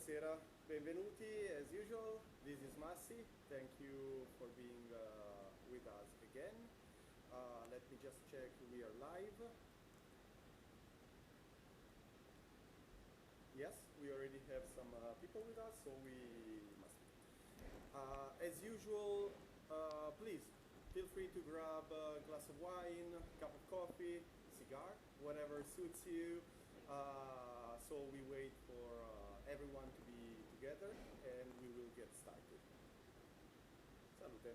Buonasera, benvenuti as usual. This is Massi. Thank you for being with us again. Let me just check we are live. Yes, we already have some people with us, so we must be. As usual, please feel free to grab a glass of wine, cup of coffee, cigar, whatever suits you. So we wait for everyone to be together and we will get started. Salute.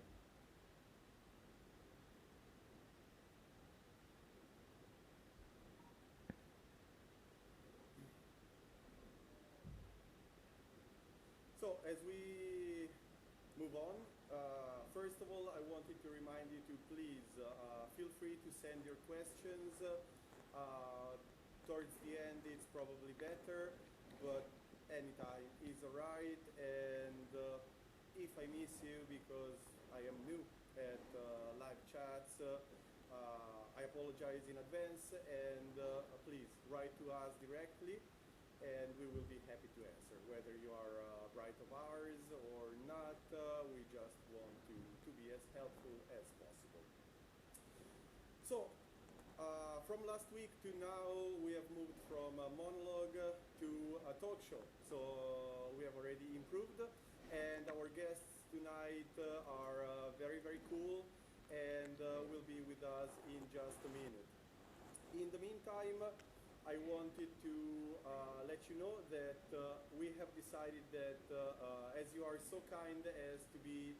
So as we move on, first of all, I wanted to remind you to please feel free to send your questions. Towards the end, it's probably better, but anytime is alright. And if I miss you because I am new at live chats, I apologize in advance. And please write to us directly, and we will be happy to answer. Whether you are a bright of ours or not, we just want to be as helpful as possible. So. From last week to now, we have moved from a monologue to a talk show. So we have already improved, and our guests tonight are very, very cool and will be with us in just a minute. In the meantime, I wanted to let you know that we have decided that as you are so kind as to be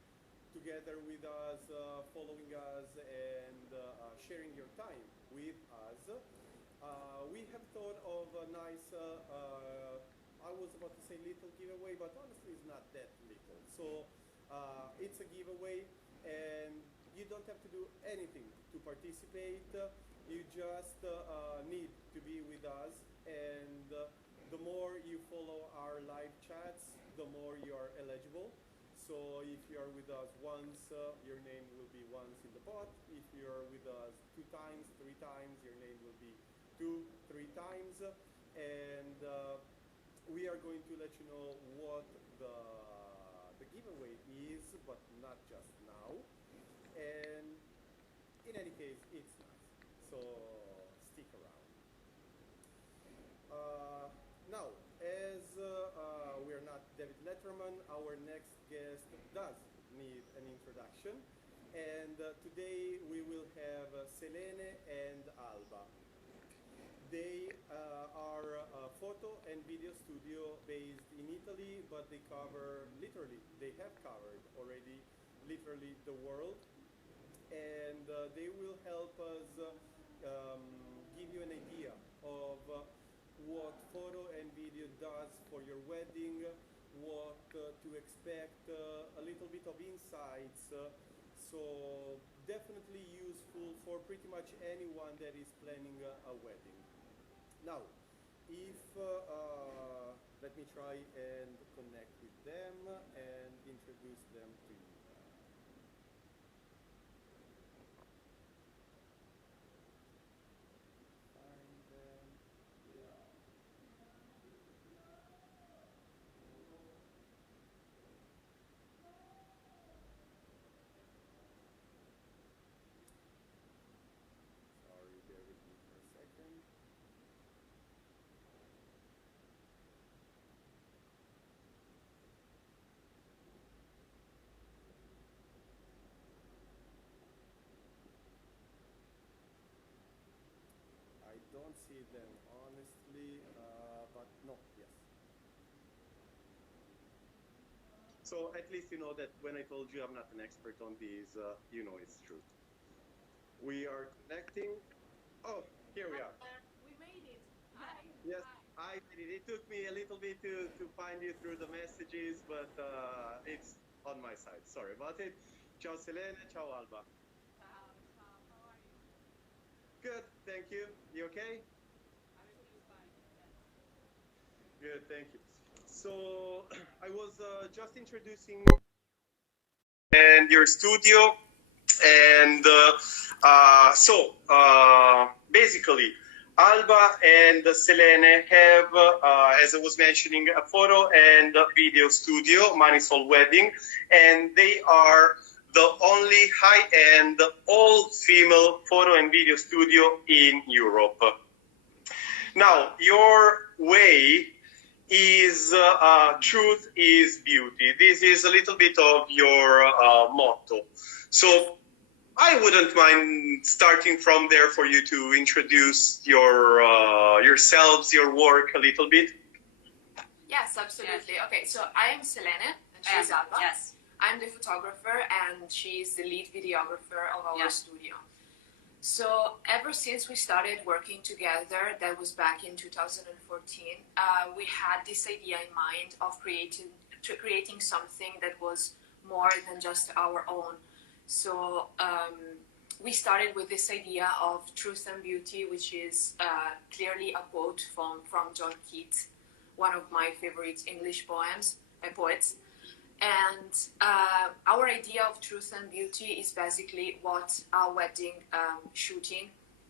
together with us, following us, and sharing your time with us. We have thought of a nice, I was about to say little giveaway, but honestly it's not that little. So it's a giveaway and you don't have to do anything to participate. You just need to be with us, and the more you follow our live chats, the more you are eligible. So if you are with us once, your name will be once in the pot. If you are with us 2 times, 3 times, your name will be 2, 3 times. And we are going to let you know what the giveaway is, but not just now. And in any case, it's nice. So stick around. Now, as we are not David Letterman, our next guest does need an introduction. And today we will have Selene and Alba. They are a photo and video studio based in Italy, but they have covered already literally the world. And they will help us give you an idea of what photo and video does for your wedding, what to expect, a little bit of insights. So definitely useful for pretty much anyone that is planning a wedding. Now, if let me try and connect with them and introduce them to you. I don't see them honestly, but no, yes. So at least you know that when I told you I'm not an expert on these, you know it's true. We are connecting. Oh, here we are. We made it. Hi. Yes, Hi. I did it. It took me a little bit to find you through the messages, but it's on my side. Sorry about it. Ciao Selene, ciao Alba. Ciao, ciao. How are you? Good, thank you. You okay? Everything is fine. Yes. Good, thank you. So I was just introducing and your studio, and basically Alba and Selene have, as I was mentioning, a photo and video studio, Manisol Wedding, and they are the only high-end, all-female photo and video studio in Europe. Now, your way is truth is beauty. This is a little bit of your motto. So I wouldn't mind starting from there for you to introduce your yourselves, your work a little bit. Yes, absolutely. Yes. Okay, so I am Selene, and she's Alba. Yes. I'm the photographer, and she's the lead videographer of our studio. So ever since we started working together, that was back in 2014, we had this idea in mind of creating something that was more than just our own. So we started with this idea of truth and beauty, which is clearly a quote from John Keats, one of my favorite English poets. And our idea of truth and beauty is basically what our wedding shooting,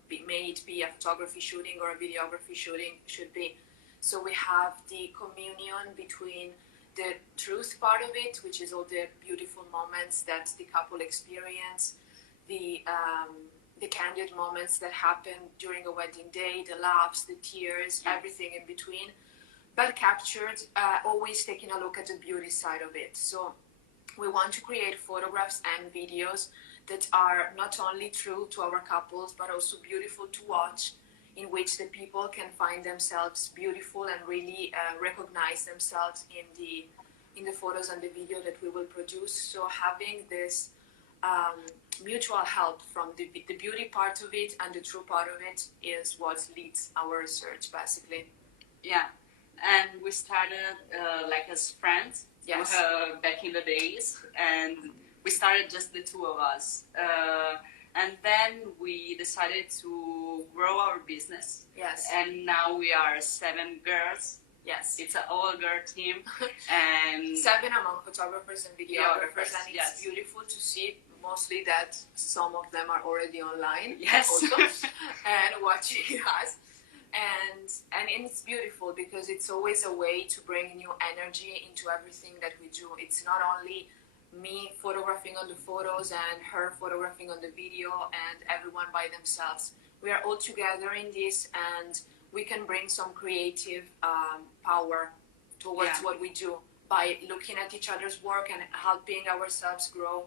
may it be a photography shooting or a videography shooting, should be. So we have the communion between the truth part of it, which is all the beautiful moments that the couple experience, the candid moments that happen during a wedding day, the laughs, the tears, everything in between, but captured, always taking a look at the beauty side of it. So we want to create photographs and videos that are not only true to our couples, but also beautiful to watch, in which the people can find themselves beautiful and really recognize themselves in the photos and the video that we will produce. So having this mutual help from the beauty part of it and the true part of it is what leads our research, basically. Yeah. And we started like as friends back in the days, and we started just the two of us. And then we decided to grow our business. Yes. And now we are 7 girls. Yes. It's an all-girl team. And 7 among photographers and videographers. And it's beautiful to see mostly that some of them are already online. Yes. Also, and watching us. And it's beautiful because it's always a way to bring new energy into everything that we do. It's not only me photographing on the photos and her photographing on the video and everyone by themselves. We are all together in this, and we can bring some creative power towards what we do by looking at each other's work and helping ourselves grow.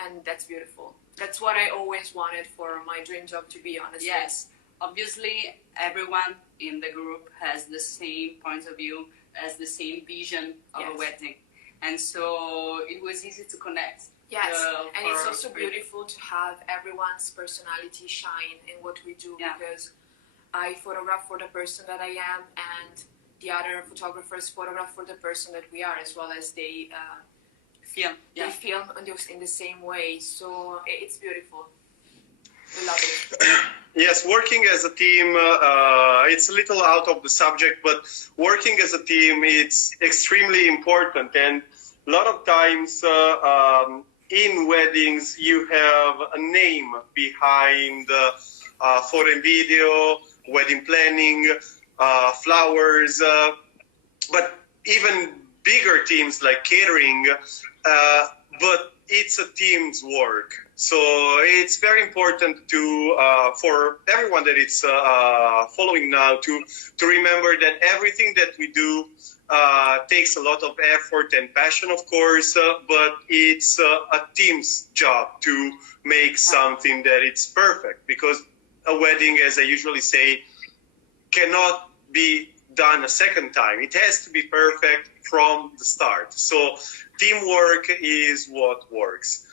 And that's beautiful. That's what I always wanted for my dream job, to be honest. Yes. Obviously, everyone in the group has the same point of view, has the same vision of a wedding. And so it was easy to connect. Yes, and it's also beautiful to have everyone's personality shine in what we do, because I photograph for the person that I am, and the other photographers photograph for the person that we are, as well as they film in the same way. So it's beautiful. We love it. Yes, working as a team, it's a little out of the subject, but working as a team, it's extremely important. And a lot of times in weddings, you have a name behind photo and video, wedding planning, flowers, but even bigger teams like catering, but it's a team's work. So it's very important to for everyone that is following now to remember that everything that we do takes a lot of effort and passion, of course, but it's a team's job to make something that it's perfect, because a wedding, as I usually say, cannot be done a second time. It has to be perfect from the start. So teamwork is what works.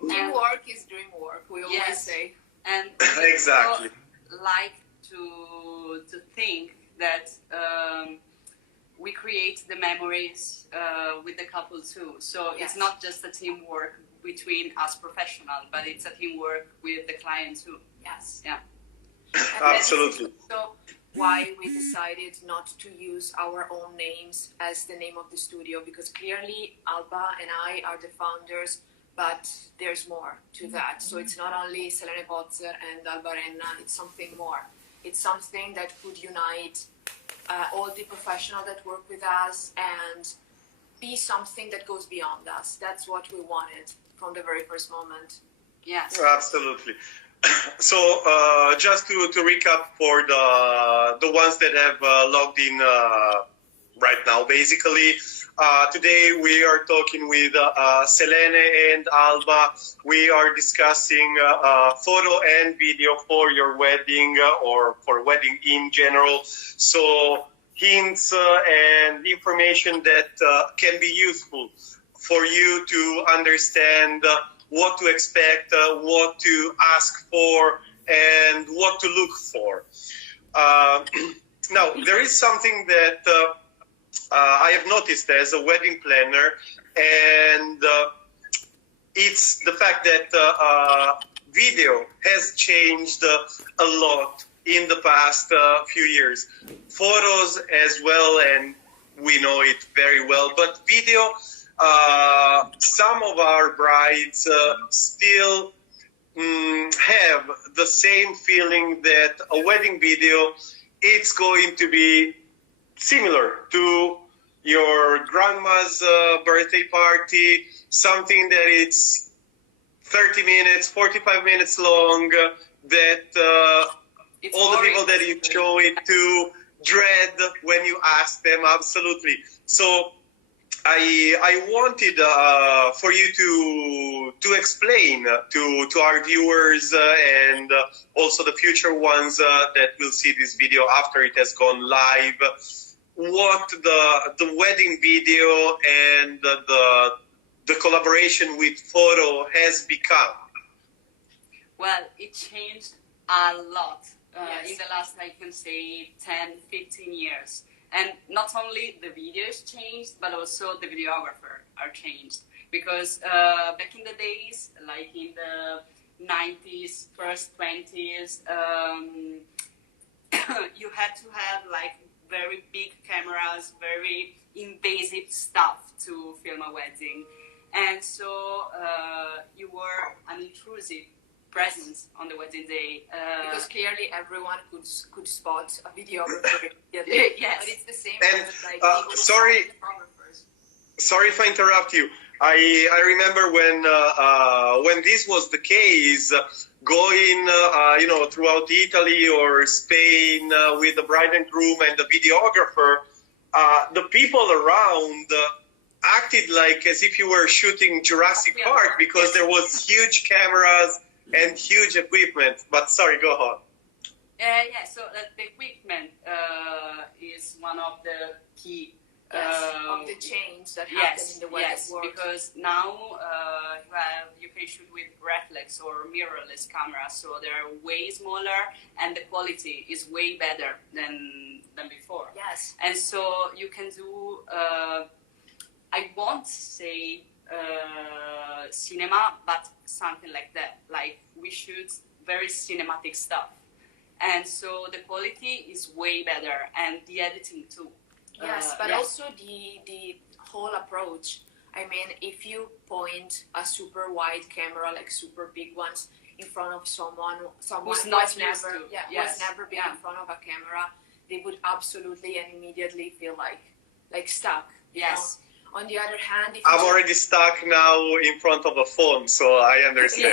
Teamwork is dream work, we always say. And exactly. Like to think that we create the memories with the couple too. So it's not just a teamwork between us professionals, but it's a teamwork with the client too. Yes. Yeah. Absolutely. So why we decided not to use our own names as the name of the studio, because clearly Alba and I are the founders, but there's more to that. So it's not only Selene Pozzer and Alba Renna, it's something more. It's something that could unite all the professionals that work with us and be something that goes beyond us. That's what we wanted from the very first moment. Yes. Absolutely. So just to recap for the ones that have logged in right now, basically, today we are talking with Selene and Alba. We are discussing photo and video for your wedding or for wedding in general. So hints and information that can be useful for you to understand what to expect, what to ask for, and what to look for. Now, there is something that I have noticed as a wedding planner, and it's the fact that video has changed a lot in the past few years. Photos as well, and we know it very well, but video, some of our brides still have the same feeling that a wedding video, it's going to be similar to your grandma's birthday party, something that it's 30 minutes, 45 minutes long, that all the people that you show it to dread when you ask them, absolutely. So I wanted for you to explain to our viewers and also the future ones that will see this video after it has gone live, what the wedding video and the collaboration with photo has become. Well, it changed a lot Yes. in the last, I can say, 10, 15 years. And not only the videos changed, but also the videographer are changed. Because back in the days, like in the 90s, first 20s, you had to have like very big cameras, very invasive stuff to film a wedding. And so you were an intrusive presence on the wedding day. Because clearly everyone could spot a videographer. Yes. But it's the same And, as like sorry. photographers. Sorry if I interrupt you. I remember when this was the case, going throughout Italy or Spain with the bride and groom and the videographer, the people around acted like as if you were shooting Jurassic Park because there was huge cameras and huge equipment. But sorry, go on. So the equipment is one of the key of the change that happened in the wedding world. Because now you can shoot with reflex or mirrorless cameras, so they're way smaller and the quality is way better than before. Yes. And so you can do, I won't say cinema, but something like that. Like we shoot very cinematic stuff. And so the quality is way better and the editing too. Yes, but also the whole approach. I mean, if you point a super wide camera, like super big ones, in front of someone Who's who not has used never, to. who has never been in front of a camera, they would absolutely and immediately feel like stuck. you Yes. know? On the other hand, if I'm you already stuck now in front of a phone, so I understand.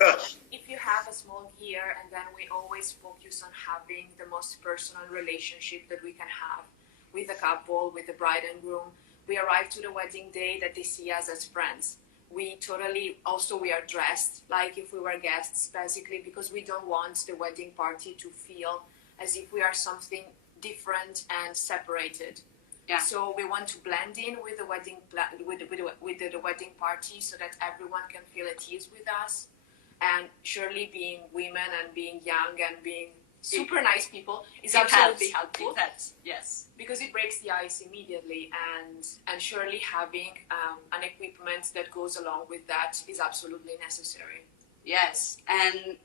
Yes. If you have a small gear, and then we always focus on having the most personal relationship that we can have with the couple, with the bride and groom. We arrive to the wedding day that they see us as friends. We are dressed like if we were guests, basically, because we don't want the wedding party to feel as if we are something different and separated. Yeah. So we want to blend in with the wedding with the wedding party so that everyone can feel at ease with us. And surely being women and being young and being super nice people is absolutely helpful. It helps, yes. Because it breaks the ice immediately, and surely having an equipment that goes along with that is absolutely necessary. Yes, and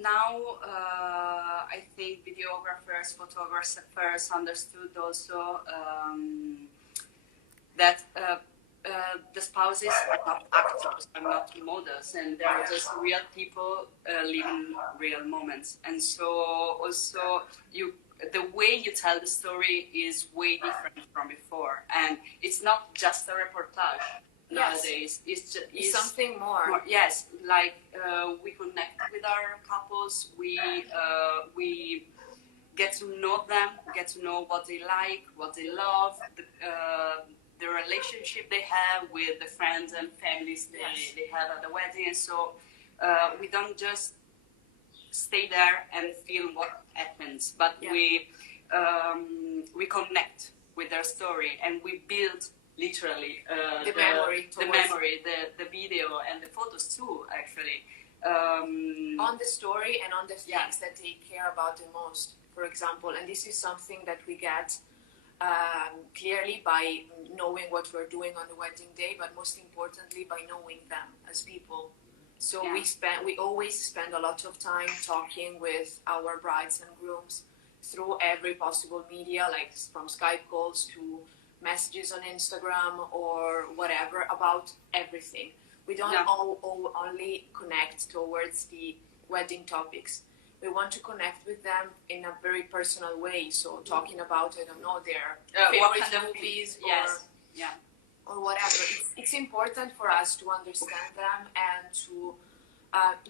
now I think videographers, photographers understood also that the spouses are not actors, are not models, and they are just real people living real moments. And so also the way you tell the story is way different from before, and it's not just a reportage nowadays. It's something more. Yes, like we connect with our couples. We get to know them, get to know what they like, what they love, the relationship they have with the friends and families they have at the wedding. And so we don't just stay there and feel what happens, but we connect with their story, and we build literally the video and the photos too, actually. On the story and on the things that they care about the most, for example. And this is something that we get clearly by knowing what we're doing on the wedding day, but most importantly by knowing them as people. So we always spend a lot of time talking with our brides and grooms through every possible media, like from Skype calls to messages on Instagram or whatever, about everything. We don't only connect towards the wedding topics. We want to connect with them in a very personal way. So talking about, I don't know, their favorite movies or whatever. It's important for us to understand them and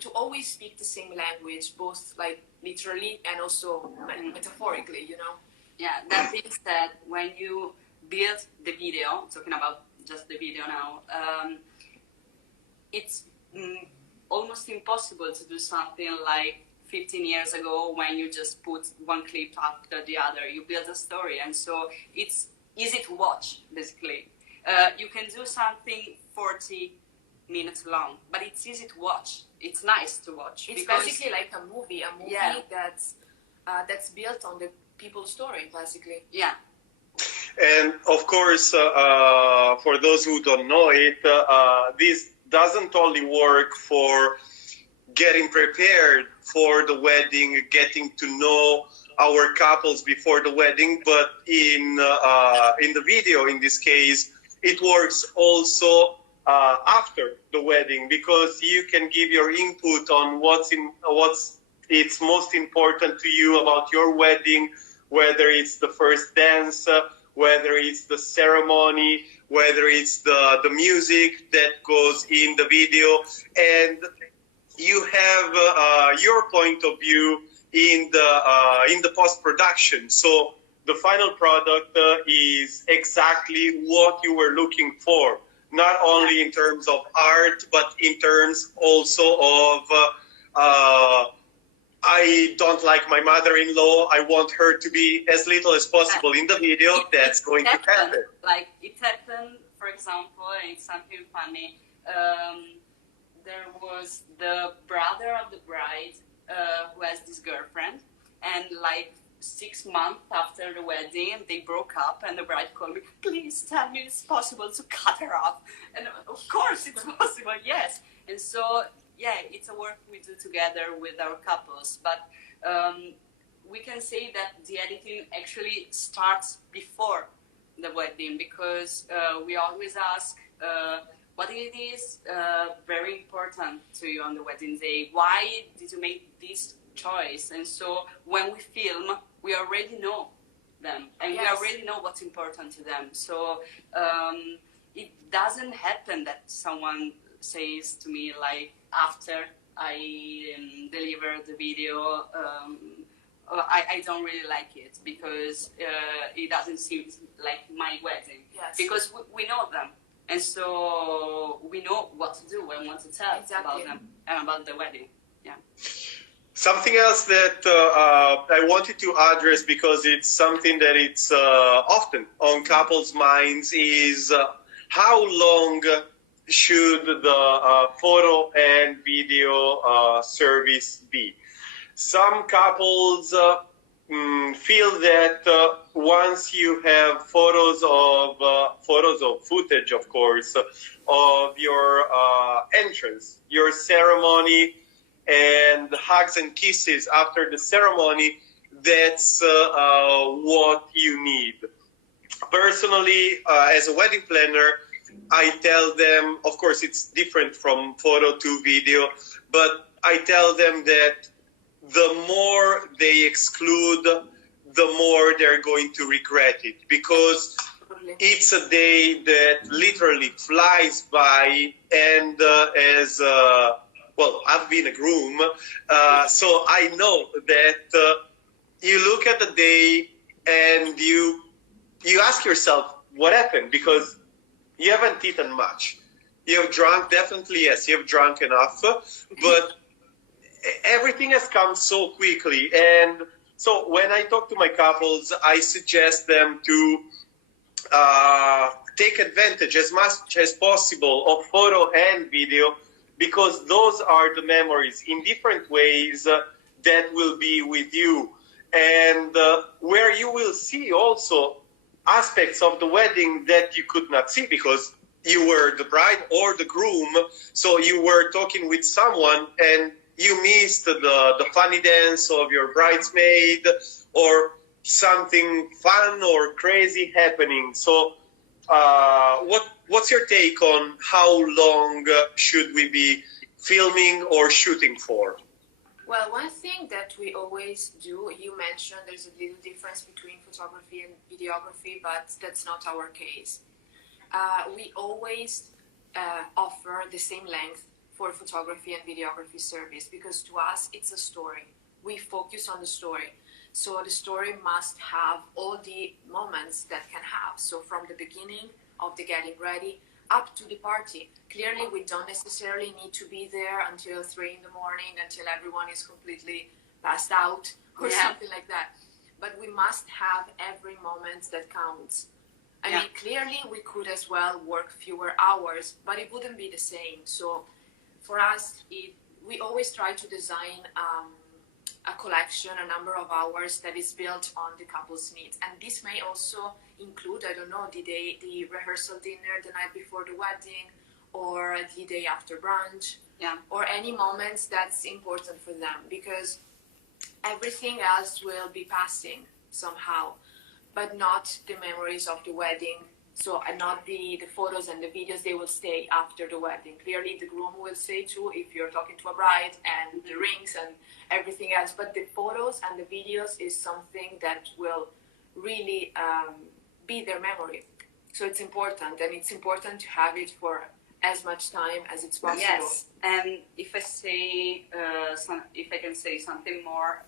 to always speak the same language, both like literally and also metaphorically, you know? Yeah, that being said, when you build the video, talking about just the video now, it's almost impossible to do something like 15 years ago when you just put one clip after the other. You build a story, and so it's easy to watch, basically. You can do something 40 minutes long, but it's easy to watch. It's nice to watch. It's basically like a movie that's built on the people's story, basically. Yeah. And of course, for those who don't know it, this doesn't only work for getting prepared for the wedding, getting to know our couples before the wedding, but in the video, in this case, it works also after the wedding, because you can give your input on what's most important to you about your wedding, whether it's the first dance, whether it's the ceremony, whether it's the music that goes in the video, and you have your point of view in the post-production. So the final product is exactly what you were looking for, not only in terms of art, but in terms also of I don't like my mother-in-law. I want her to be as little as possible in the video. That's going to happen. Like it happened, for example, and it's something funny. There was the brother of the bride who has this girlfriend, and like 6 months after the wedding, they broke up, and the bride called me, please tell me it's possible to cut her off. And of course it's possible, yes. And so, yeah, it's a work we do together with our couples, but we can say that the editing actually starts before the wedding, because we always ask what it is very important to you on the wedding day. Why did you make this choice? And so when we film, we already know them, and we already know what's important to them. So it doesn't happen that someone says to me, like, after I deliver the video, I don't really like it because it doesn't seem like my wedding. Yes. Because we know them, and so we know what to do and what to tell about them and about the wedding. Yeah. Something else that I wanted to address, because it's something that it's often on couples' minds, is how long should the photo and video service be? Some couples feel that once you have photos of footage, of course, of your entrance, your ceremony, and hugs and kisses after the ceremony, that's what you need. Personally, as a wedding planner, I tell them, of course, it's different from photo to video, but I tell them that the more they exclude, the more they're going to regret it, because it's a day that literally flies by. And well, I've been a groom, so I know that you look at the day and you ask yourself what happened, because you haven't eaten much. You have drunk, definitely, yes, you have drunk enough, but everything has come so quickly. And so when I talk to my couples, I suggest them to take advantage as much as possible of photo and video, because those are the memories in different ways that will be with you, and where you will see also aspects of the wedding that you could not see because you were the bride or the groom, so you were talking with someone and you missed the funny dance of your bridesmaid or something fun or crazy happening. So what's your take on how long should we be filming or shooting for? Well, one thing that we always do, you mentioned there's a little difference between photography and videography, but that's not our case. We always offer the same length for photography and videography service, because to us it's a story. We focus on the story. So the story must have all the moments that can have. So from the beginning of the getting ready up to the party. Clearly, we don't necessarily need to be there until 3 in the morning, until everyone is completely passed out or something like that. But we must have every moment that counts. I mean, clearly we could as well work fewer hours, but it wouldn't be the same. So for us, we always try to design a collection, a number of hours that is built on the couple's needs. And this may also include, I don't know, the rehearsal dinner the night before the wedding, or the day after brunch, or any moments that's important for them, because everything else will be passing somehow, but not the memories of the wedding. So not the photos and the videos, they will stay after the wedding. Clearly the groom will stay too if you're talking to a bride, and the rings and everything else. But the photos and the videos is something that will really be their memory. So it's important, and it's important to have it for as much time as it's possible. Yes, and if I say, if I can say something more,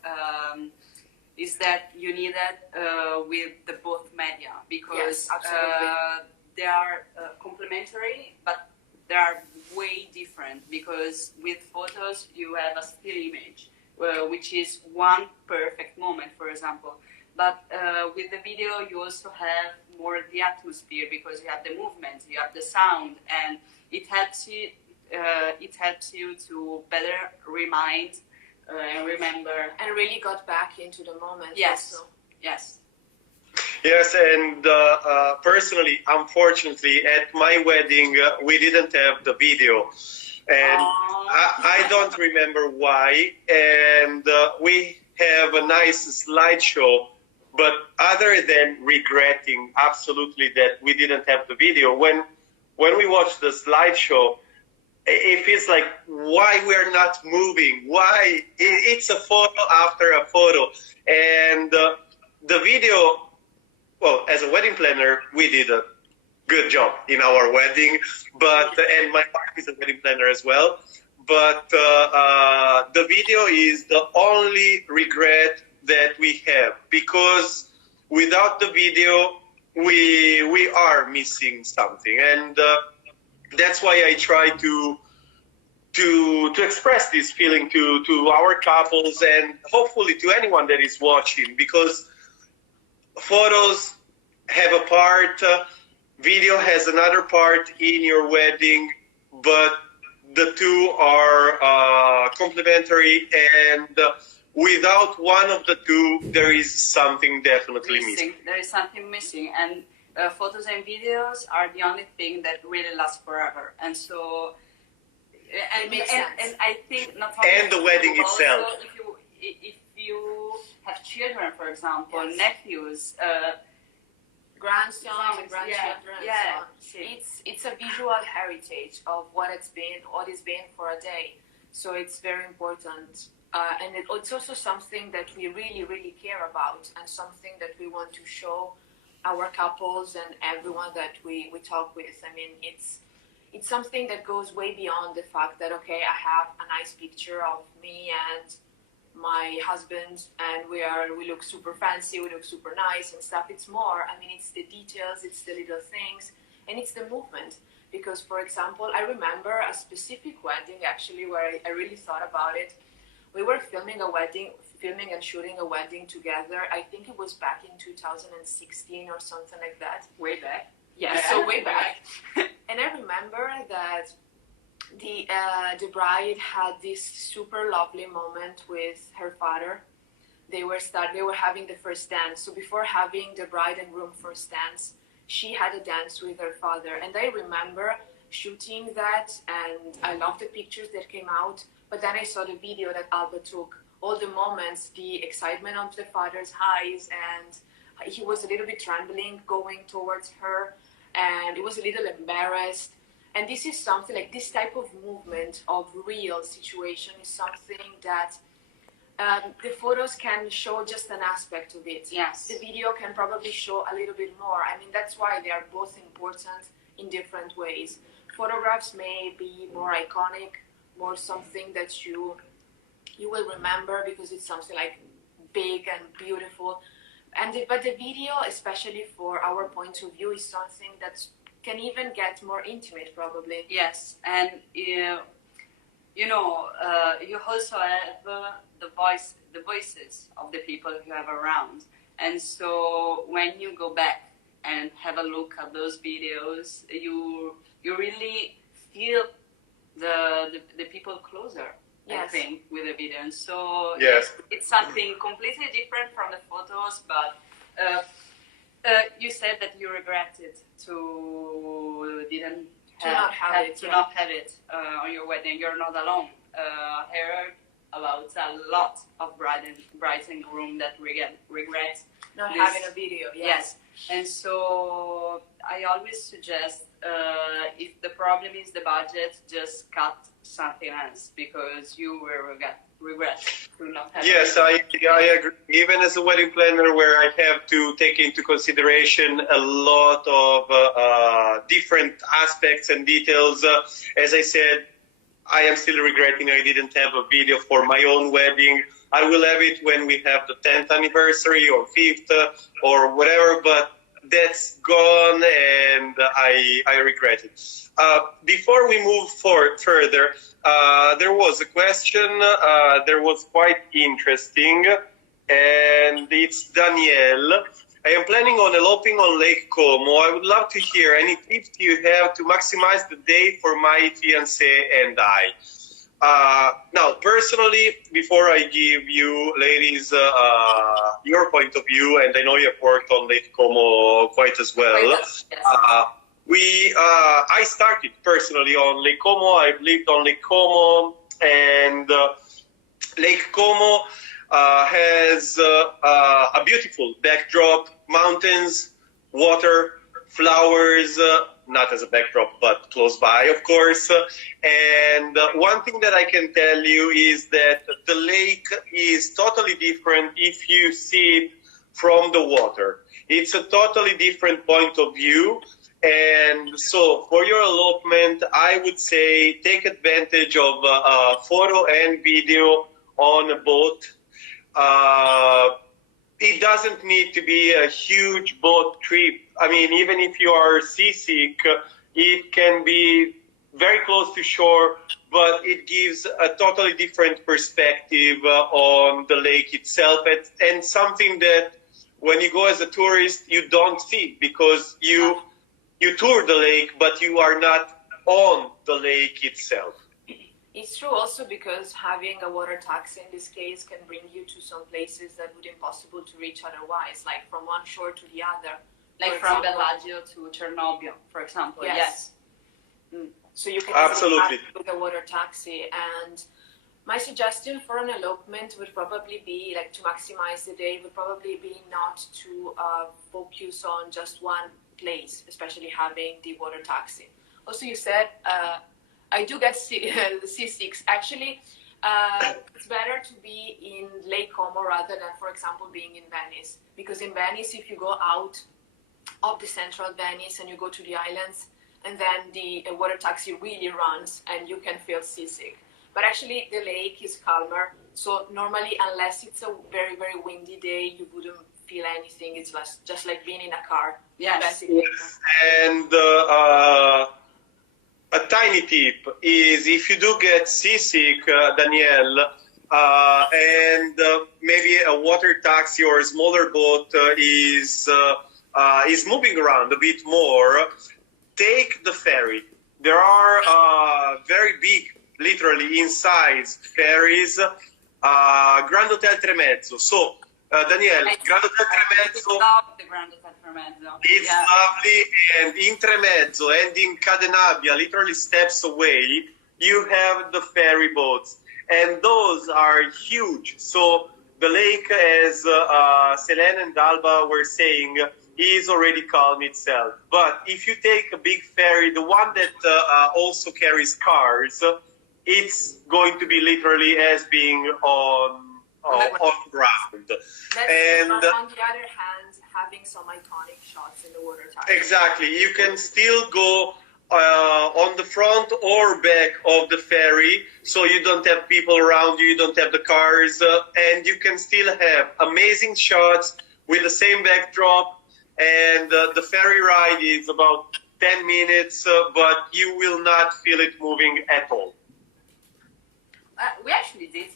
is that you need that with the both media, because they are complementary, but they are way different. Because with photos you have a still image, which is one perfect moment, for example. But with the video you also have more the atmosphere, because you have the movement, you have the sound, and it helps you. It helps you to better remind and remember, and really got back into the moment. Yes, also. Yes. Yes, and personally, unfortunately, at my wedding, we didn't have the video. And I don't remember why. And we have a nice slideshow. But other than regretting absolutely that we didn't have the video, when we watch the slideshow, it feels like, why we're not moving? Why? It's a photo after a photo. And the video, well, as a wedding planner, we did a good job in our wedding. But and my wife is a wedding planner as well. But the video is the only regret that we have, because without the video, we are missing something. And that's why I try to express this feeling to our couples, and hopefully to anyone that is watching, because photos have a part, video has another part in your wedding, but the two are complementary, and without one of the two, there is something definitely missing. There is something missing, and photos and videos are the only thing that really lasts forever. And so, and I think not only and the wedding itself. If you have children, for example, nephews, grandsons and grandchildren. Yeah. So it's a visual heritage of what it's been for a day. So it's very important, and it's also something that we really, really care about, and something that we want to show our couples and everyone that we talk with. I mean, it's something that goes way beyond the fact that, okay, I have a nice picture of me and my husband and we look super fancy, we look super nice and stuff. It's more, I mean, it's the details, it's the little things, and it's the movement. Because, for example, I remember a specific wedding actually where I really thought about it. We were filming and shooting a wedding together. I think it was back in 2016 or something like that. Way back. Yeah, so way back. And I remember that the bride had this super lovely moment with her father. They were having the first dance. So before having the bride and groom first dance, she had a dance with her father. And I remember shooting that, and I loved the pictures that came out. But then I saw the video that Alba took, all the moments, the excitement of the father's eyes, and he was a little bit trembling going towards her, and he was a little embarrassed. And this is something like this type of movement of real situation is something that the photos can show just an aspect of it. Yes. The video can probably show a little bit more. I mean, that's why they are both important in different ways. Photographs may be more iconic, more something that you will remember because it's something like big and beautiful. But the video, especially for our point of view, is something that can even get more intimate, probably. Yes, and you also have the voices of the people you have around, and so when you go back and have a look at those videos, you really feel the people closer. Yes. I think with the video, and so Yes. it's something completely different from the photos, but. You said that you regretted to not have it on your wedding. You're not alone. I heard about a lot of brides and groom that regret not having a video. Yes, and so I always suggest if the problem is the budget, just cut something else because you will regret to not have. Yes, I agree. Even as a wedding planner, where I have to take into consideration a lot of different aspects and details, as I said, I am still regretting I didn't have a video for my own wedding. I will have it when we have the 10th anniversary or 5th or whatever, but that's gone and I regret it. Before we move further, there was a question that was quite interesting, and it's Danielle. I am planning on eloping on Lake Como. I would love to hear any tips you have to maximize the day for my fiancé and I. Now, personally, before I give you, ladies, your point of view, and I know you have worked on Lake Como quite as well. Yes. I started personally on Lake Como. I've lived on Lake Como, and Lake Como has a beautiful backdrop, mountains, water, flowers, not as a backdrop, but close by, of course. And one thing that I can tell you is that the lake is totally different if you see it from the water. It's a totally different point of view. And so for your elopement, I would say take advantage of photo and video on a boat. It doesn't need to be a huge boat trip. I mean, even if you are seasick, it can be very close to shore, but it gives a totally different perspective on the lake itself, and something that when you go as a tourist, you don't see, because you tour the lake, but you are not on the lake itself. It's true also because having a water taxi in this case can bring you to some places that would be impossible to reach otherwise, like from one shore to the other. Like from Bellagio to Chernobyl, for example. Yes. So you can absolutely with a water taxi, and My suggestion for an elopement would probably be, like, to maximize the day, would probably be not to focus on just one place, especially having the water taxi. Also, you said, I do get seasick. Actually, it's better to be in Lake Como rather than, for example, being in Venice. Because in Venice, if you go out of the central Venice and you go to the islands, and then the water taxi really runs and you can feel seasick. But actually, the lake is calmer. So normally, unless it's a very, very windy day, you wouldn't feel anything. It's just like being in a car. Yes. Basically. And a tiny tip is, if you do get seasick, Danielle, and maybe a water taxi or a smaller boat is moving around a bit more, take the ferry. There are very big, literally in size, ferries. Grand Hotel Tremezzo. So, Danielle, Grand Hotel Tremezzo. Love the Grand Hotel Tremezzo. It's lovely, and in Tremezzo and in Cadenabia, literally steps away, you have the ferry boats, and those are huge. So the lake, as Selene and Alba were saying, is already calm itself. But if you take a big ferry, the one that also carries cars, it's going to be literally as being on ground. And on the other hand, having some iconic shots in the water taxi. Exactly. You can still go on the front or back of the ferry, so you don't have people around you, you don't have the cars, and you can still have amazing shots with the same backdrop. And the ferry ride is about 10 minutes, but you will not feel it moving at all. We actually did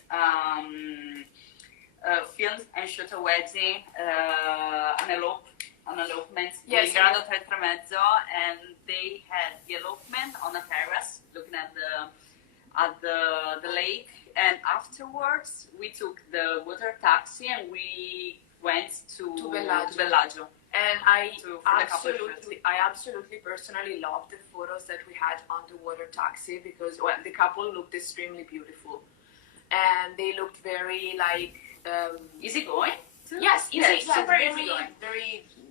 filmed and shot a wedding, an elopement in Grand Hotel Tremezzo, and they had the elopement on a terrace looking at the lake, and afterwards we took the water taxi and we went to Bellagio. And I absolutely personally loved the photos that we had on the water taxi, because the couple looked extremely beautiful, and they looked very like easygoing. Yes, super very,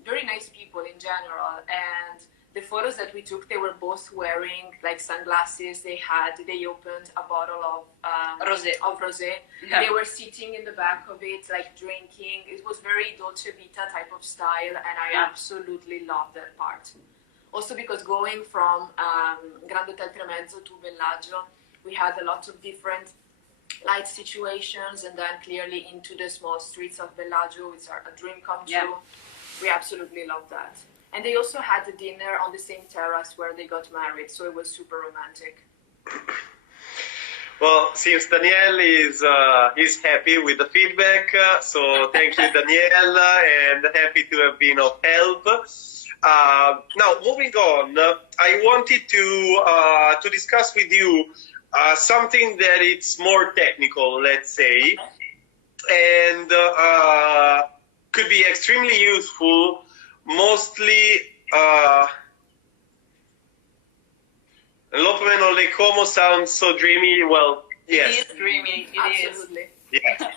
very nice people in general. And the photos that we took, they were both wearing like sunglasses. They opened a bottle of rosé. Yeah. They were sitting in the back of it, like drinking. It was very Dolce Vita type of style, and I absolutely loved that part. Also because going from Grand Hotel Tremezzo to Bellagio, we had a lot of different light situations, and then clearly into the small streets of Bellagio. It's a dream come true. Yeah. We absolutely loved that. And they also had the dinner on the same terrace where they got married, so it was super romantic. Well, since Danielle is happy with the feedback, so thank you, Danielle, and happy to have been of help. Now, moving on, I wanted to discuss with you something that it's more technical, let's say, and could be extremely useful. Mostly, elopement on Lake Como sounds so dreamy. Well, yes. It is dreamy. Absolutely. Yeah.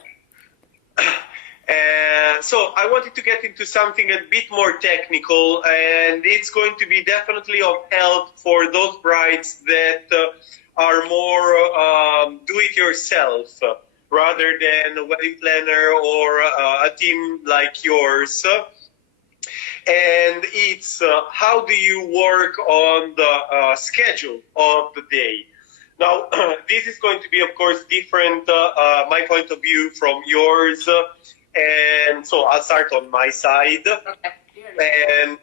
So I wanted to get into something a bit more technical, and it's going to be definitely of help for those brides that are more do-it-yourself rather than a wedding planner or a team like yours. And it's how do you work on the schedule of the day. Now, this is going to be, of course, different, my point of view from yours. And so I'll start on my side. Okay. And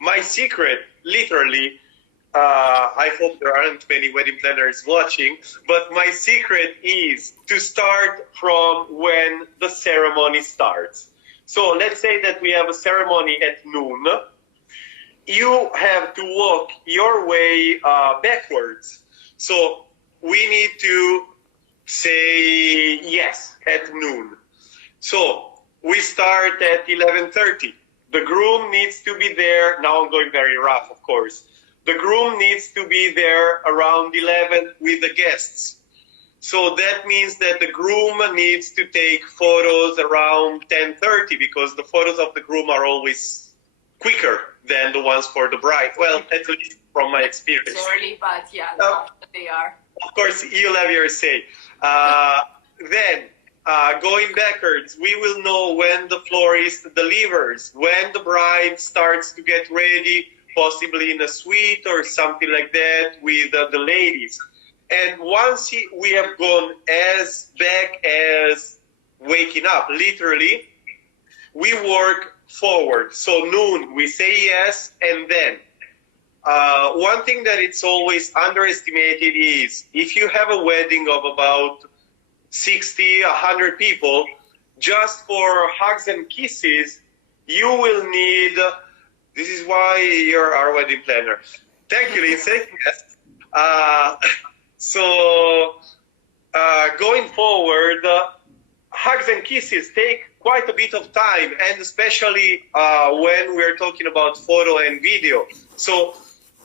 my secret, literally, I hope there aren't many wedding planners watching, but my secret is to start from when the ceremony starts. So let's say that we have a ceremony at noon. You have to walk your way backwards. So we need to say yes at noon. So we start at 11:30. The groom needs to be there. Now I'm going very rough, of course. The groom needs to be there around 11 with the guests. So that means that the groom needs to take photos around 10:30 because the photos of the groom are always quicker than the ones for the bride. Well, at least from my experience. It's early, but yeah, they are. Of course, you'll have your say. Then, going backwards, we will know when the florist delivers, when the bride starts to get ready, possibly in a suite or something like that with the ladies. And once we have gone as back as waking up, literally, we work forward. So noon, we say yes, and then. One thing that it's always underestimated is if you have a wedding of about 60, 100 people, just for hugs and kisses, you will need, this is why you're our wedding planner. Thank you, Lindsay. Yes. So going forward, hugs and kisses take quite a bit of time, and especially when we're talking about photo and video. So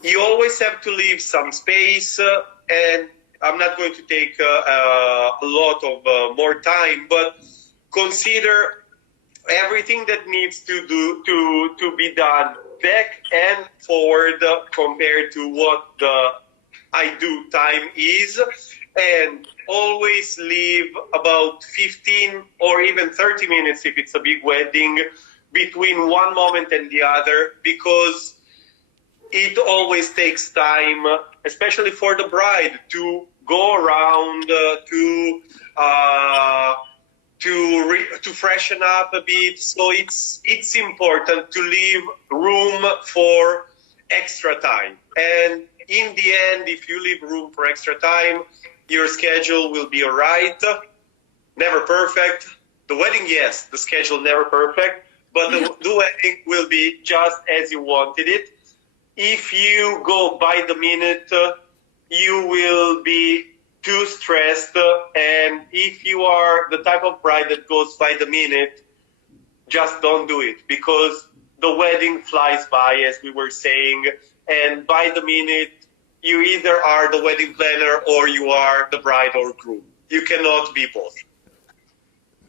you always have to leave some space, and I'm not going to take a lot of more time, but consider everything that needs to be done back and forward compared to what the I do time is, and always leave about 15 or even 30 minutes if it's a big wedding between one moment and the other, because it always takes time, especially for the bride, to go around, to freshen up a bit. So it's important to leave room for extra time. And in the end, if you leave room for extra time, your schedule will be all right. Never perfect. The wedding, yes. The schedule never perfect, but the wedding will be just as you wanted it. If you go by the minute, you will be too stressed. And if you are the type of bride that goes by the minute, just don't do it, because the wedding flies by, as we were saying. And by the minute, you either are the wedding planner or you are the bride or groom. You cannot be both.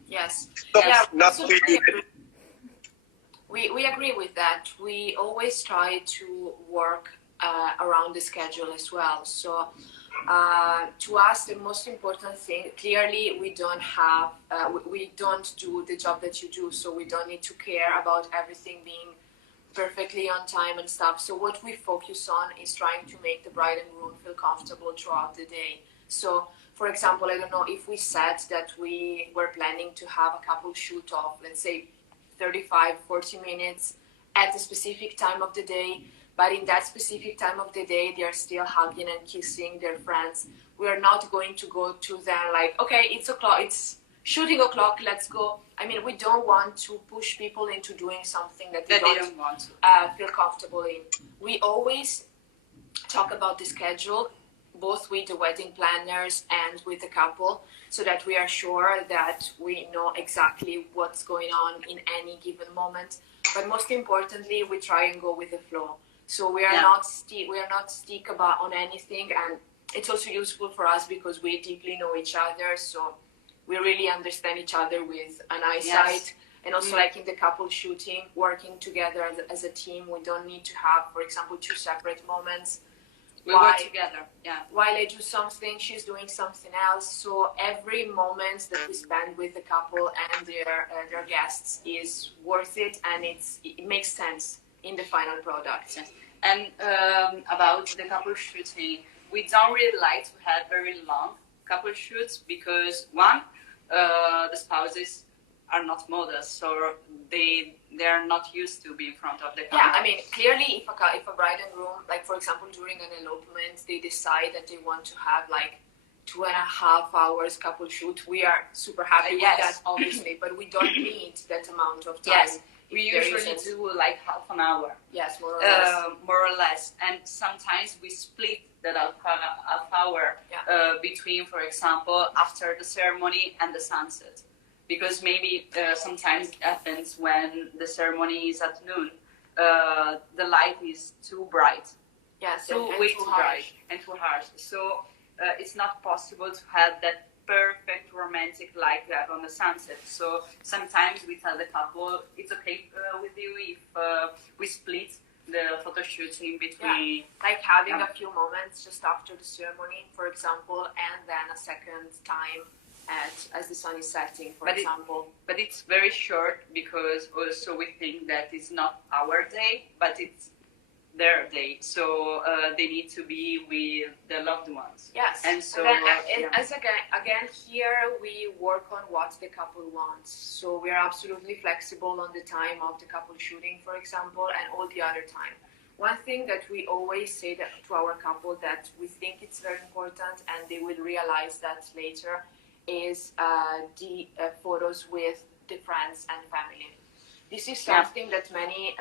Yes. Not we agree with that. We always try to work around the schedule as well. So to us, the most important thing, clearly, we don't have, we don't do the job that you do, so we don't need to care about everything being perfectly on time and stuff. So what we focus on is trying to make the bride and groom feel comfortable throughout the day. So, for example, I don't know, if we said that we were planning to have a couple shoot off, let's say 35, 40 minutes at a specific time of the day, but in that specific time of the day, they're still hugging and kissing their friends. We are not going to go to them like, okay, it's shooting o'clock, let's go. I mean, we don't want to push people into doing something that they don't want to feel comfortable in. We always talk about the schedule, both with the wedding planners and with the couple, so that we are sure that we know exactly what's going on in any given moment. But most importantly, we try and go with the flow. So we are not stick about on anything, and it's also useful for us because we deeply know each other. So we really understand each other with an eyesight. And also, like in the couple shooting, working together as a team, we don't need to have, for example, two separate moments. We work together, While I do something, she's doing something else. So every moment that we spend with the couple and their guests is worth it, and it makes sense in the final product. Yes. And about the couple shooting, we don't really like to have very long couple shoots because one, the spouses are not models, so they're not used to be in front of the camera. Yeah, I mean, clearly, if a bride and groom, like for example, during an elopement, they decide that they want to have like 2.5 hours couple shoot, we are super happy with that, obviously, but we don't need that amount of time. Yes, we usually do like half an hour. Yes, more or less. More or less, and sometimes we split that half hour between, for example, after the ceremony and the sunset. Because maybe sometimes it happens when the ceremony is at noon, the light is too bright, yes, way too bright and too harsh. So it's not possible to have that perfect romantic like that on the sunset. So sometimes we tell the couple, it's okay with you if we split the photo shooting between... Like having a few moments just after the ceremony, for example, and then a second time as the sun is setting, for example. But it's very short because also we think that it's not our day, but it's their day. So they need to be with their loved ones. Yes. And so as again here we work on what the couple wants. So we are absolutely flexible on the time of the couple shooting, for example, and all the other time. One thing that we always say that to our couple that we think it's very important, and they will realize that later, is the photos with the friends and family. This is something that many,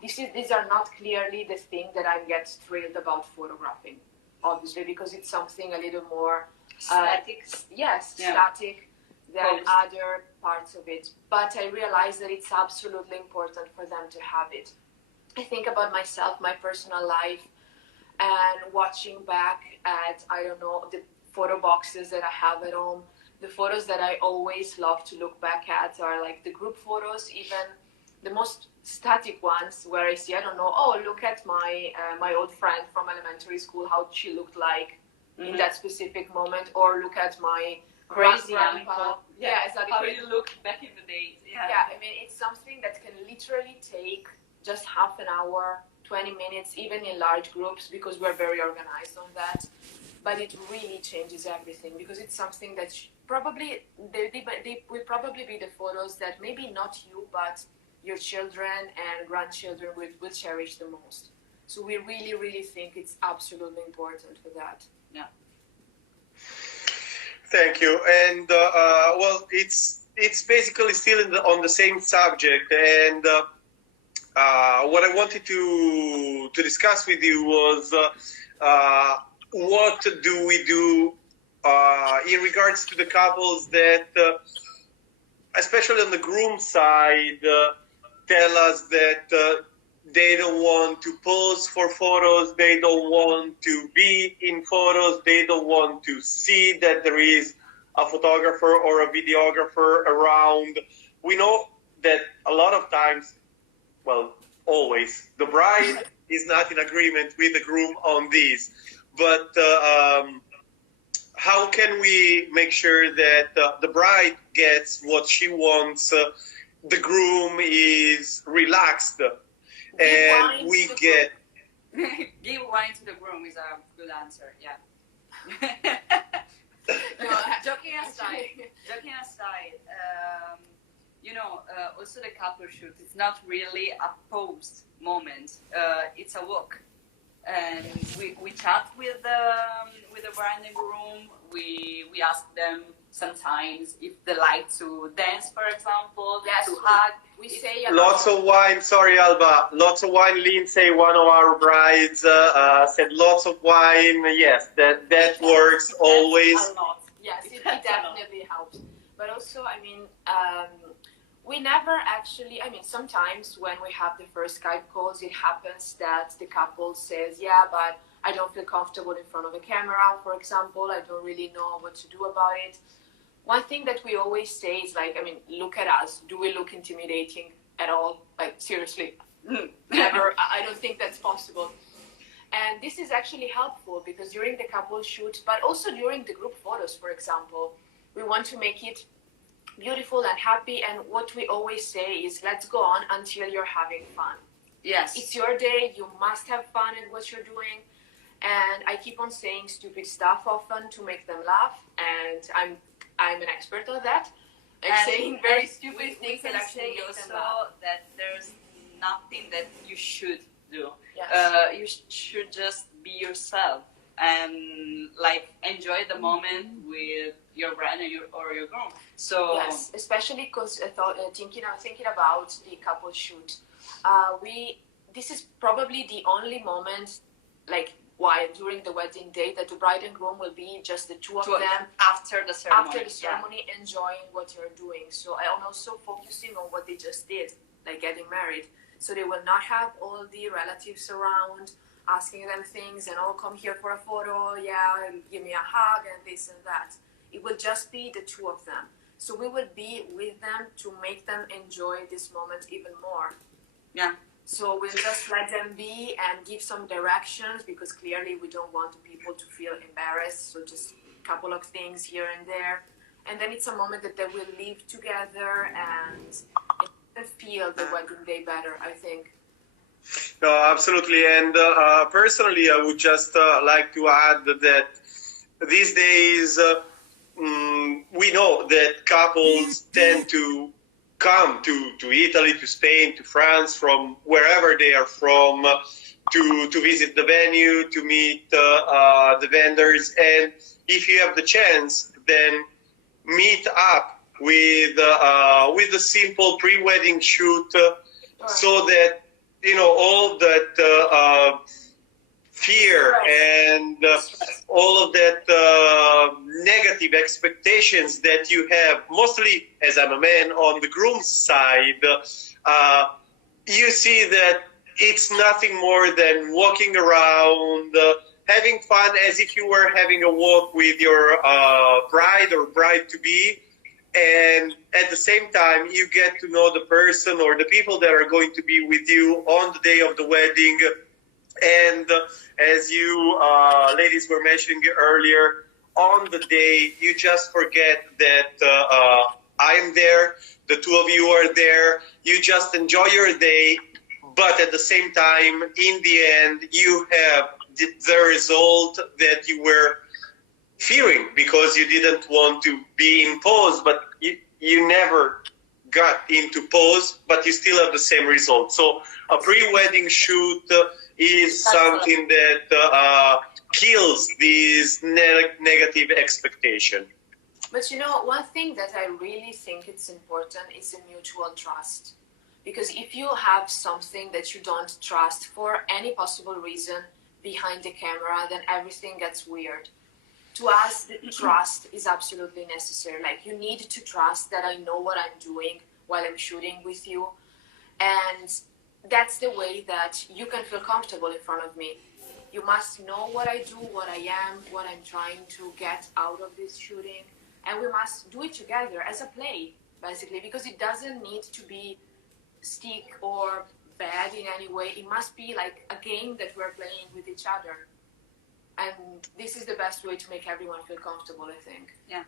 these are not clearly the thing that I get thrilled about photographing, obviously, because it's something a little more static. Static than other parts of it. But I realize that it's absolutely important for them to have it. I think about myself, my personal life, and watching back at, I don't know, the photo boxes that I have at home. The photos that I always love to look back at are like the group photos, even the most static ones where I see, I don't know, oh, look at my old friend from elementary school, how she looked like in that specific moment, or look at my crazy grandpa. uncle. Yeah, exactly. How you look back in the days. Yeah, I mean, it's something that can literally take just half an hour, 20 minutes, even in large groups, because we're very organized on that. But it really changes everything, because it's something that probably they will probably be the photos that maybe not you, but your children and grandchildren will cherish the most. So we really, really think it's absolutely important for that. Yeah. Thank you. And well, it's basically still on the same subject. And what I wanted to discuss with you was what do we do in regards to the couples that, especially on the groom side, tell us that they don't want to pose for photos, they don't want to be in photos, they don't want to see that there is a photographer or a videographer around. We know that a lot of times, well, always, the bride is not in agreement with the groom on this. But how can we make sure that the bride gets what she wants, the groom is relaxed, and we get... Give wine to the groom is a good answer, yeah. No, joking aside, also the couple shoot, it's not really a posed moment, it's a walk. And we chat with the bride and groom. We ask them sometimes if they like to dance, for example, to hug. We say lots of wine. Sorry, Alba. Lots of wine. Lindsay, one of our brides, said lots of wine. Yes, that works always. A lot. Yes, it definitely helps. But also, I mean, we never actually, sometimes when we have the first Skype calls, it happens that the couple says, yeah, but I don't feel comfortable in front of a camera, for example. I don't really know what to do about it. One thing that we always say is look at us. Do we look intimidating at all? Like, seriously, never. I don't think that's possible. And this is actually helpful because during the couple shoot, but also during the group photos, for example, we want to make it beautiful and happy, and what we always say is let's go on until you're having fun. Yes, it's your day, you must have fun at what you're doing. And I keep on saying stupid stuff often to make them laugh, and I'm an expert at that. I'm saying very stupid things that actually make them laugh. That there's nothing that you should do. Yes. You should just be yourself and enjoy the moment with your bride or your groom. So yes, especially because thinking about the couple shoot, this is probably the only moment, while during the wedding day, that the bride and groom will be just the two of them after the ceremony, enjoying what you're doing. So I'm also focusing on what they just did, like getting married. So they will not have all the relatives around. asking them things and, oh, come here for a photo, yeah, and give me a hug and this and that. It would just be the two of them. So we would be with them to make them enjoy this moment even more. Yeah. So we'll just let them be and give some directions, because clearly we don't want people to feel embarrassed. So just a couple of things here and there. And then it's a moment that they will live together and feel the wedding day better, I think. No, absolutely. And personally, I would just like to add that these days we know that couples tend to come to Italy, to Spain, to France, from wherever they are from, to visit the venue, to meet the vendors. And if you have the chance, then meet up with a simple pre-wedding shoot, so that all that fear and all of that negative expectations that you have, mostly as I'm a man on the groom's side, you see that it's nothing more than walking around, having fun as if you were having a walk with your bride or bride-to-be. And at the same time, you get to know the person or the people that are going to be with you on the day of the wedding. And as you ladies were mentioning earlier, on the day, you just forget that I'm there, the two of you are there, you just enjoy your day, but at the same time, in the end, you have the result that you were fearing, because you didn't want to be in pose, but you never got into pose, but you still have the same result. So a pre-wedding shoot is something that kills these negative expectation. But one thing that I really think it's important is a mutual trust. Because if you have something that you don't trust for any possible reason behind the camera, then everything gets weird. To us, the trust is absolutely necessary. Like, you need to trust that I know what I'm doing while I'm shooting with you. And that's the way that you can feel comfortable in front of me. You must know what I do, what I am, what I'm trying to get out of this shooting. And we must do it together as a play, basically, because it doesn't need to be stick or bad in any way. It must be like a game that we're playing with each other. And this is the best way to make everyone feel comfortable, I think. Yeah.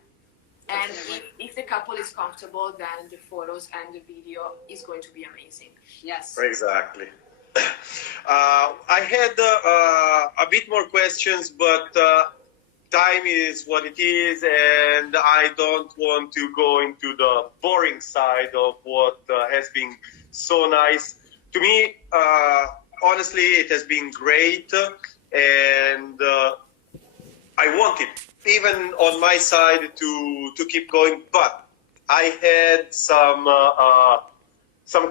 And if the couple is comfortable, then the photos and the video is going to be amazing. Yes. Exactly. I had a bit more questions, but time is what it is, and I don't want to go into the boring side of what has been so nice. To me, honestly, it has been great, and I wanted, even on my side, to keep going, but I had some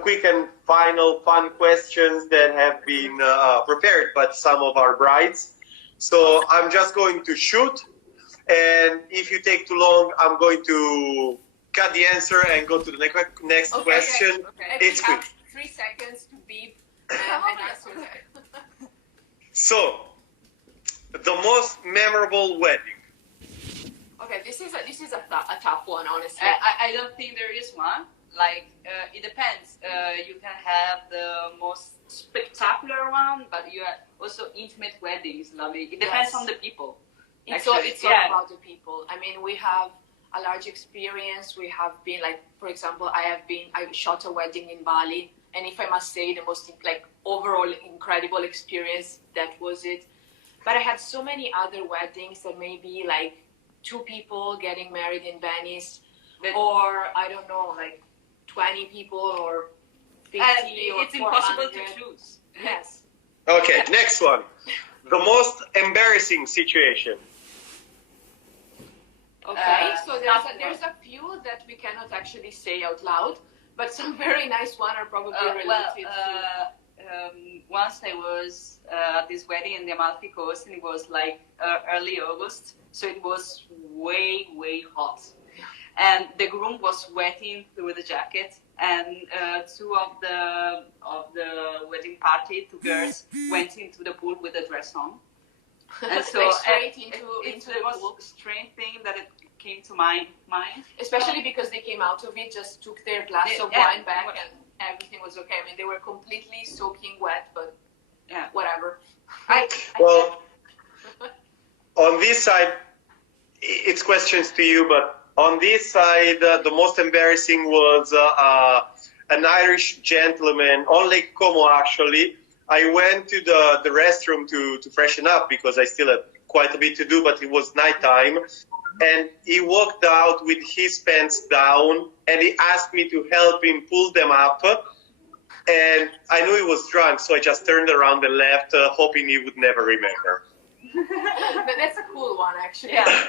quick and final fun questions that have been prepared by some of our brides. So I'm just going to shoot, and if you take too long, I'm going to cut the answer and go to the next question. Okay. It's quick. 3 seconds to beep and answer that. So, the most memorable wedding. Okay, this is a tough one, honestly. I don't think there is one. Like, it depends. You can have the most spectacular one, but you have also intimate weddings. Lovely. It depends on the people. It's all about the people. I mean, we have a large experience. We have been, like, for example, I shot a wedding in Bali, and if I must say, the most overall incredible experience, that was it. But I had so many other weddings that may be like 2 people getting married in Venice, or I don't know, like 20 people or 50 or it's 400. impossible to choose. Yes. Okay, next one. The most embarrassing situation. Okay, so there's a few that we cannot actually say out loud, but some very nice ones are probably related to... Once I was at this wedding in the Amalfi Coast, and it was like early August, so it was way hot, and the groom was sweating through the jacket, and two of the wedding party, two girls, went into the pool with a dress on. And so like straight it's into the the most pool. strange thing that it came to my mind. Especially because they came out of it, just took their glass of wine back, and everything was okay. I mean, they were completely soaking wet, but whatever. Well, on this side, it's questions to you, but on this side, the most embarrassing was an Irish gentleman on Lake Como, actually. I went to the restroom to freshen up because I still had quite a bit to do, but it was nighttime. And he walked out with his pants down, and he asked me to help him pull them up. And I knew he was drunk, so I just turned around and left, hoping he would never remember. But that's a cool one, actually. Yeah.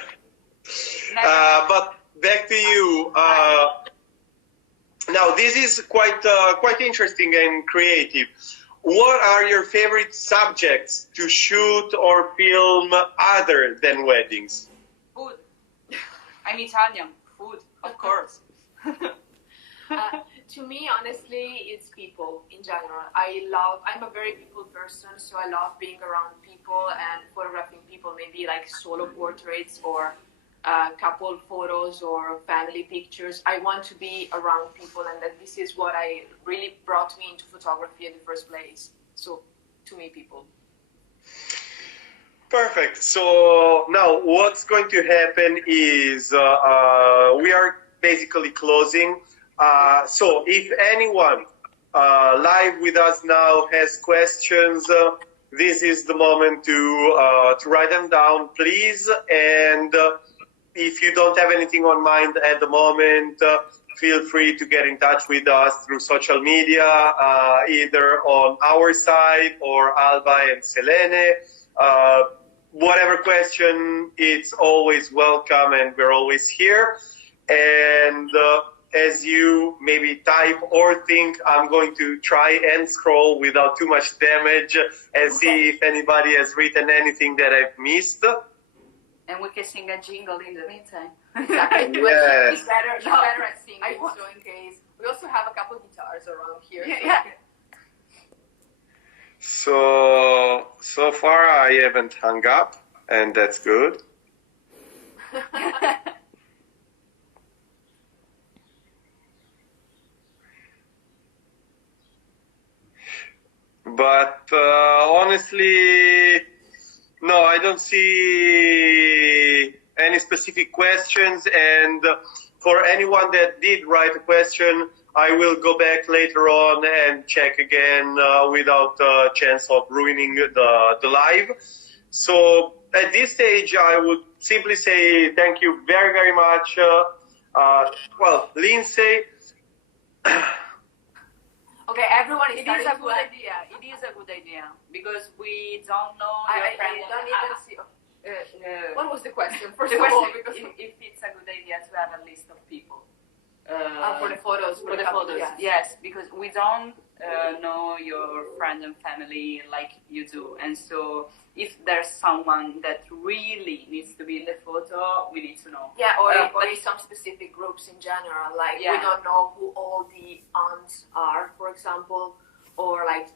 But back to you. Now, this is quite interesting and creative. What are your favorite subjects to shoot or film other than weddings? Food. I'm Italian. Food, of course. To me, honestly, it's people in general. I'm a very people person, so I love being around people and photographing people, maybe like solo portraits or couple photos or family pictures. I want to be around people, and that this is what really brought me into photography in the first place. So, to me, people. Perfect. So now what's going to happen is we are basically closing. So if anyone live with us now has questions, this is the moment to write them down, please. And if you don't have anything on mind at the moment, feel free to get in touch with us through social media, either on our side or Alba and Selene. Whatever question, it's always welcome, and we're always here. And as you maybe type or think, I'm going to try and scroll without too much damage and see if anybody has written anything that I've missed. And we can sing a jingle in the meantime. Exactly. Yes. He's better at singing, so in case. We also have a couple guitars around here. Yeah. So far I haven't hung up, and that's good. But honestly, no, I don't see any specific questions. And for anyone that did write a question, I will go back later on and check again without a chance of ruining the live. So at this stage, I would simply say thank you very, very much. Well, Lindsay. Okay, everyone is It is a starting good to idea. It is a good idea because we don't know I your friend. don't even see. What was the question? First The of all, question, because if it's a good idea to have a list of people. for the photos, For the photos, yes, because we don't know your friend and family like you do, and so if there's someone that really needs to be in the photo, we need to know. Yeah, or But- in some specific groups in general, like we Yeah. don't know who all the aunts are, for example, or like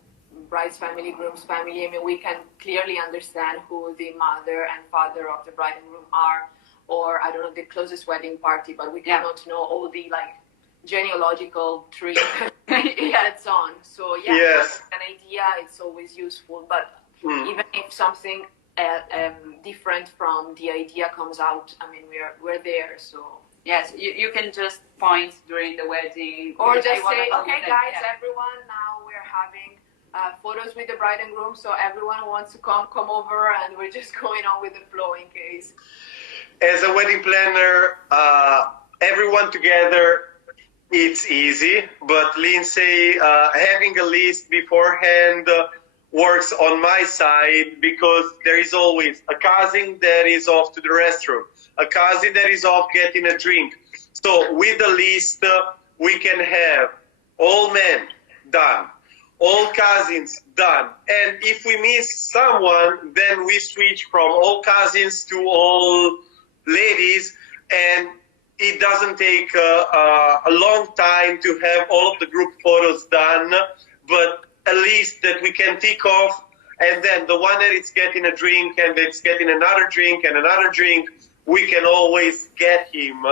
bride's family, groom's family. I mean, we can clearly understand who the mother and father of the bride and groom are, or I don't know, the closest wedding party, but we cannot know all the like genealogical tree that's on. So yeah, Yes. an idea, it's always useful, but even if something different from the idea comes out, I mean, we're there, so. Yes, you can just point during the wedding. Or I just wanna say, go okay, with guys, them. everyone, now we're having photos with the bride and groom, so everyone who wants to come over, and we're just going on with the flow in case. As a wedding planner, everyone together, it's easy. But Lindsay, having a list beforehand works on my side because there is always a cousin that is off to the restroom, a cousin that is off getting a drink. So with the list, we can have all men done, all cousins done. And if we miss someone, then we switch from all cousins to all ladies. And it doesn't take a long time to have all of the group photos done, but at least that we can tick off, and then the one that is getting a drink and it's getting another drink and another drink, we can always get him.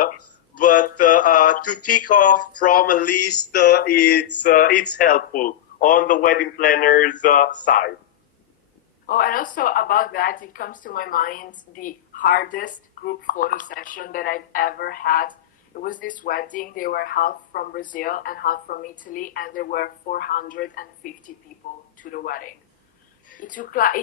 But to tick off from a list, it's helpful on the wedding planner's side. Oh, and also about that, it comes to my mind the hardest group photo session that I've ever had. It was this wedding. They were half from Brazil and half from Italy, and there were 450 people to the wedding. It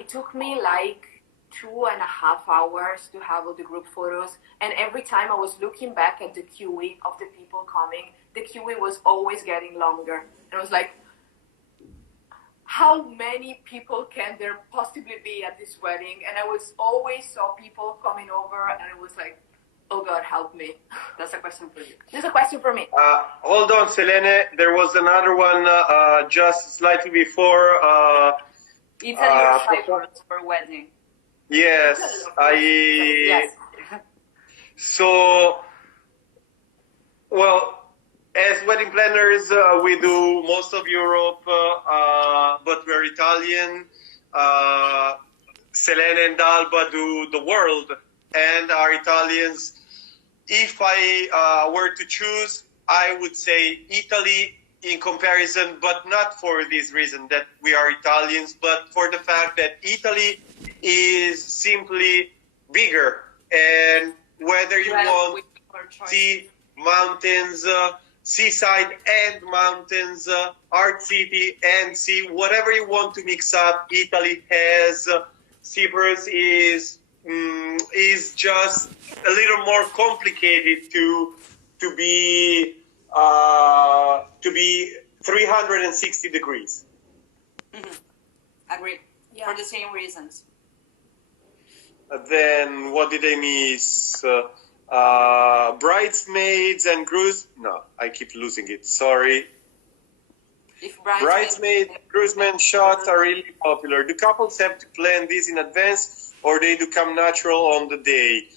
took me like 2.5 hours to have all the group photos, and every time I was looking back at the QE of the people coming, the QE was always getting longer. And I was like, how many people can there possibly be at this wedding? And I was always saw people coming over, and it was like, oh God, help me. That's a question for you. There's a question for me. Hold on, Selene. There was another one just slightly before. Italy or Cyprus for wedding? Yes, Yes. So, well, as wedding planners, we do most of Europe, but we're Italian. Selene and Alba do the world and are Italians. If I were to choose, I would say Italy in comparison, but not for this reason that we are Italians, but for the fact that Italy is simply bigger. And whether you want to see mountains, seaside and mountains, art city and sea, whatever you want to mix up, Italy has. Cyprus is just a little more complicated to be 360 degrees. Mm-hmm. Agreed. Yeah. For the same reasons. Then what did I miss? Bridesmaids and groom. No, I keep losing it. Sorry. If bridesmaid and groomsmen shots are really popular. Do couples have to plan this in advance, or they do come natural on the day?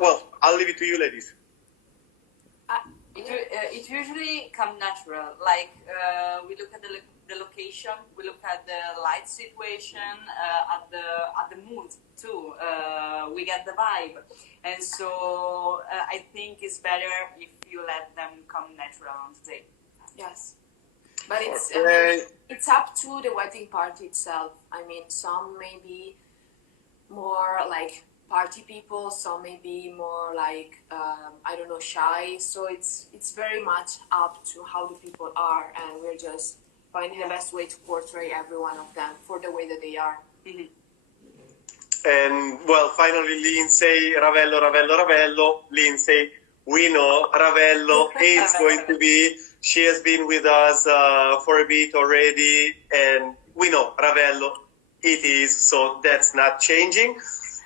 Well, I'll leave it to you, ladies. It usually comes natural. Like we look at the location, we look at the light situation, at the mood too. We get the vibe, and so I think it's better if you let them come natural on the day. Yes, but it's Okay. it's up to the wedding party itself. I mean, some may be more like party people, some may be more like I don't know, shy. So it's very much up to how the people are, and we're just finding the best way to portray every one of them for the way that they are. Mm-hmm. And well, finally, Lindsay, Ravello. Lindsay, we know Ravello is going to be. She has been with us for a bit already, and we know Ravello it is, so that's not changing.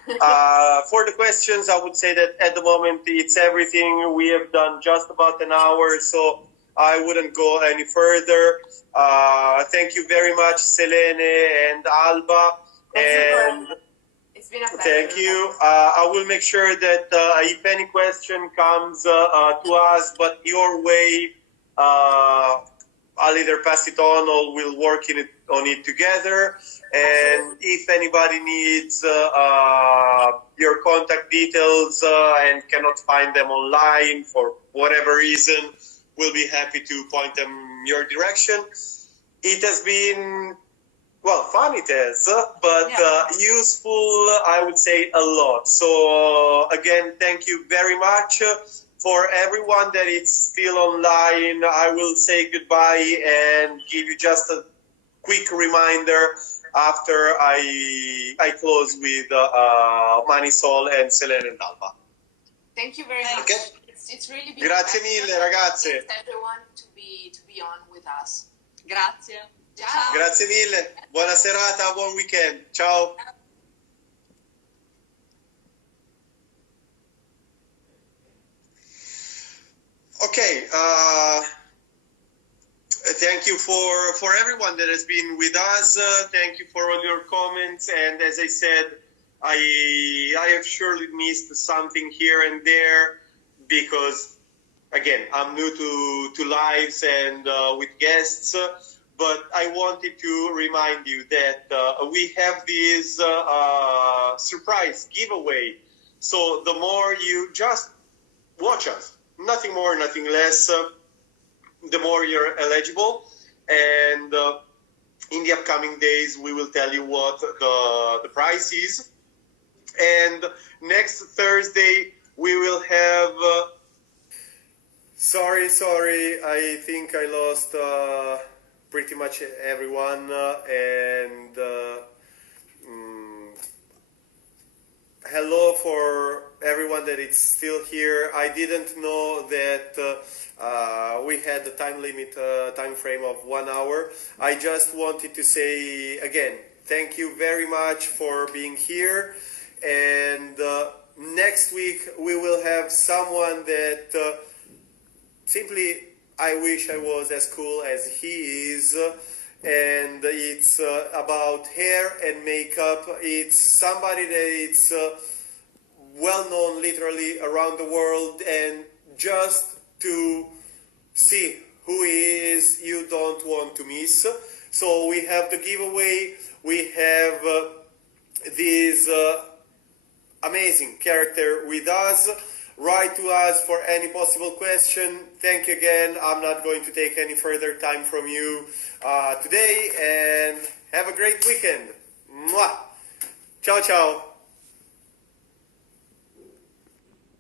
For the questions, I would say that at the moment it's everything. We have done just about an hour, so I wouldn't go any further. Thank you very much, Selene and Alba. And it's been a pleasure. thank you. I will make sure that if any question comes to us, but your way, I'll either pass it on or we'll work on it together. And if anybody needs your contact details and cannot find them online for whatever reason, we'll be happy to point them your direction. It has been, well, fun it has, but useful, I would say, a lot. So again, thank you very much. For everyone that is still online, I will say goodbye and give you just a quick reminder after I close with Manisol and Selene and Alba. Thank you very much. Okay. It's really been Grazie mille, ragazze. Thanks everyone to be on with us. Grazie. Ciao. Grazie mille. Buona serata, buon weekend. Ciao. Okay. Thank you for everyone that has been with us. Thank you for all your comments. And as I said, I have surely missed something here and there. because, again, I'm new to lives and with guests, but I wanted to remind you that we have this surprise giveaway. So the more you just watch us, nothing more, nothing less, the more you're eligible. And in the upcoming days, we will tell you what the price is. And next Thursday, we will have... Sorry, I think I lost pretty much everyone. Hello for everyone that is still here. I didn't know that we had the time limit, time frame of 1 hour. I just wanted to say again, thank you very much for being here. And next week we will have someone that simply I wish I was as cool as he is. And it's about hair and makeup. It's somebody that it's well known literally around the world, and just to see who he is, you don't want to miss. So we have the giveaway, we have this amazing character with us. Write to us for any possible question. Thank you again. I'm not going to take any further time from you today, and have a great weekend. Mwah. Ciao, ciao.